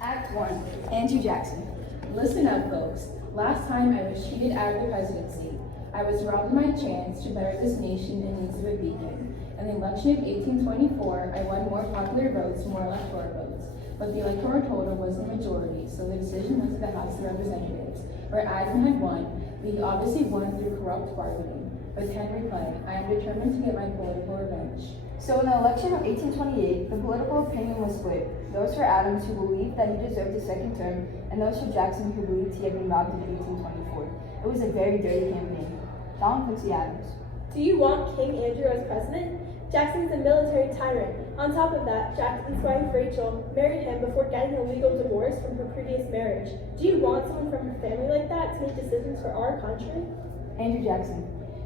Act 1, Andrew Jackson. Listen up, folks. Last time I was cheated out of the presidency. I was robbed of my chance to better this nation in needs of a beacon. In the election of 1824, I won more popular votes, more electoral votes. But the electoral total was the majority, so the decision went to the House of Representatives, where Adam had won, but he obviously won through corrupt bargaining. With Henry Clay, I am determined to get my political revenge. So in the election of 1828, the political opinion was split. Those for Adams who believed that he deserved a second term, and those for Jackson who believed he had been robbed in 1824. It was a very dirty campaign. Don Quincy Adams. Do you want King Andrew as president? Jackson's a military tyrant. On top of that, Jackson's wife Rachel married him before getting a legal divorce from her previous marriage. Do you want someone from her family like that to make decisions for our country? Andrew Jackson.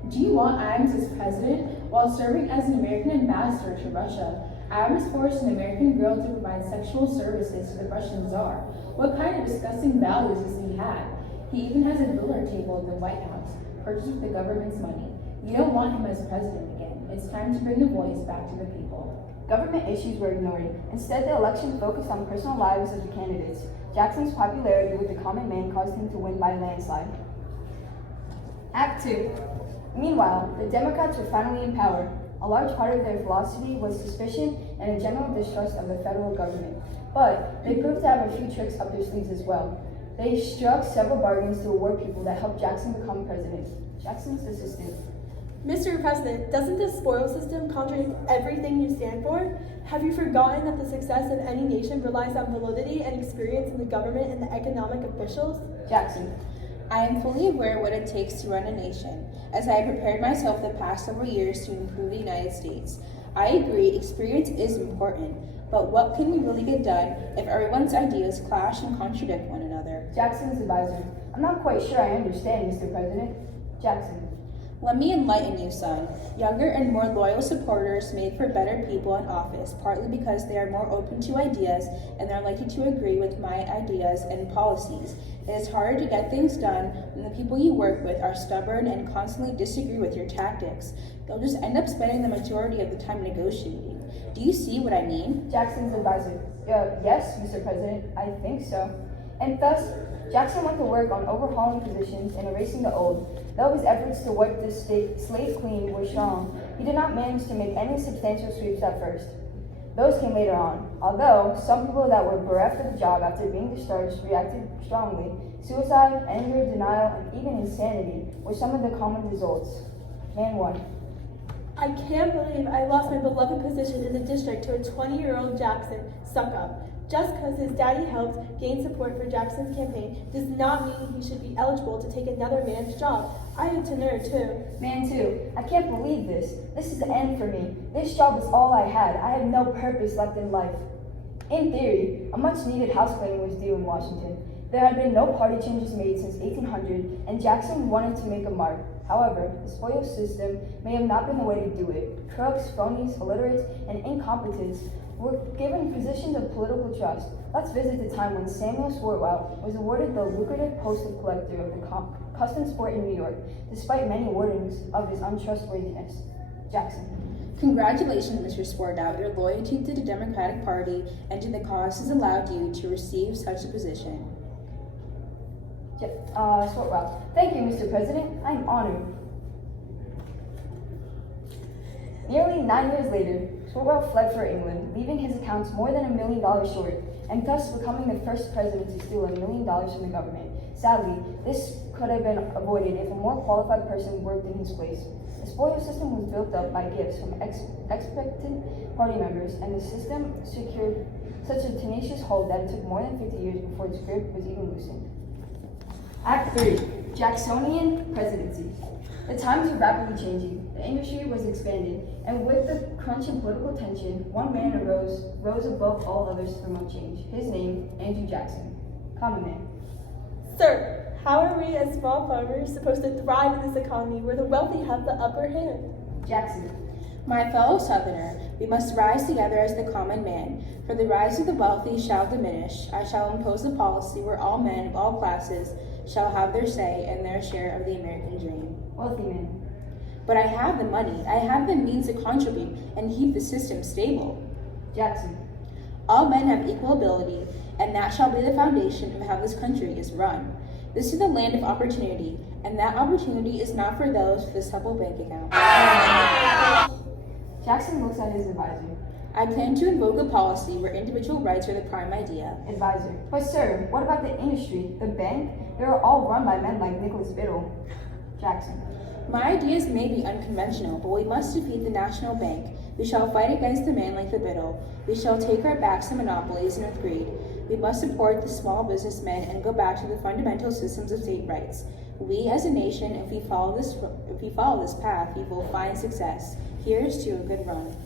Do you want Adams as president while serving as an American ambassador to Russia? Adams forced an American girl to provide sexual services to the Russian Tsar. What kind of disgusting values does he have? He even has a billiard table at the White House, purchased with the government's money. You don't want him as president again. It's time to bring the voice back to the people. Government issues were ignored. Instead, the election focused on personal lives of the candidates. Jackson's popularity with the common man caused him to win by a landslide. Act 2. Meanwhile, the Democrats were finally in power. A large part of their philosophy was suspicion and a general distrust of the federal government. But they proved to have a few tricks up their sleeves as well. They struck several bargains to reward people that helped Jackson become president. Jackson's assistant. Mr. President, doesn't this spoil system contradict everything you stand for? Have you forgotten that the success of any nation relies on validity and experience in the government and the economic officials? Jackson. I am fully aware what it takes to run a nation, as I have prepared myself the past several years to improve the United States. I agree, experience is important, but what can we really get done if everyone's ideas clash and contradict one another? Jackson's advisor. I'm not quite sure I understand, Mr. President. Jackson. Let me enlighten you, son. Younger and more loyal supporters make for better people in office, partly because they are more open to ideas and are likely to agree with my ideas and policies. It is harder to get things done when the people you work with are stubborn and constantly disagree with your tactics. They'll just end up spending the majority of the time negotiating. Do you see what I mean? Jackson's advisor. Yes, Mr. President, I think so. And thus, Jackson went to work on overhauling positions and erasing the old. Though his efforts to wipe the slate clean were strong, he did not manage to make any substantial sweeps at first. Those came later on, although some people that were bereft of the job after being discharged reacted strongly. Suicide, anger, denial, and even insanity were some of the common results. Man 1. I can't believe I lost my beloved position in the district to a 20-year-old Jackson suck-up. Just because his daddy helped gain support for Jackson's campaign does not mean he should be eligible to take another man's job. I had to know too. Man 2, I can't believe this. This is the end for me. This job was all I had. I had no purpose left in life. In theory, a much-needed house cleaning was due in Washington. There had been no party changes made since 1800, and Jackson wanted to make a mark. However, the spoils system may have not been the way to do it. Crooks, phonies, illiterates, and incompetents were given positions of political trust. Let's visit the time when Samuel Swartwout was awarded the lucrative post of collector of the custom sport in New York, despite many warnings of his untrustworthiness. Jackson. Congratulations, Mr. Swartwout. Your loyalty to the Democratic Party and to the cause has allowed you to receive such a position. Swartwout. Thank you, Mr. President. I am honored. Nearly 9 years later, Swartwout fled for England, leaving his accounts more than $1 million short, and thus becoming the first president to steal $1 million from the government. Sadly, this could have been avoided if a more qualified person worked in his place. The spoil system was built up by gifts from expectant party members, and the system secured such a tenacious hold that it took more than 50 years before its grip was even loosened. Act 3. Jacksonian Presidency. The times were rapidly changing, the industry was expanding, and with the crunch in political tension, one man rose above all others to promote change. His name, Andrew Jackson. Common man. Sir, how are we as small farmers supposed to thrive in this economy where the wealthy have the upper hand? Jackson. My fellow Southerner, we must rise together as the common man. For the rise of the wealthy shall diminish. I shall impose a policy where all men of all classes shall have their say and their share of the American dream. Wealthy man. But I have the money, I have the means to contribute and keep the system stable. Jackson. All men have equal ability, and that shall be the foundation of how this country is run. This is the land of opportunity, and that opportunity is not for those with a supple bank account. Jackson looks at his advisor. I plan to invoke a policy where individual rights are the prime idea. Advisor. But sir, what about the industry, the bank? They are all run by men like Nicholas Biddle. Jackson. My ideas may be unconventional, but we must defeat the national bank. We shall fight against a man like the Biddle. We shall take our backs to monopolies and with greed. We must support the small businessmen and go back to the fundamental systems of state rights. We as a nation, if we follow this path, we will find success. Here's to a good run.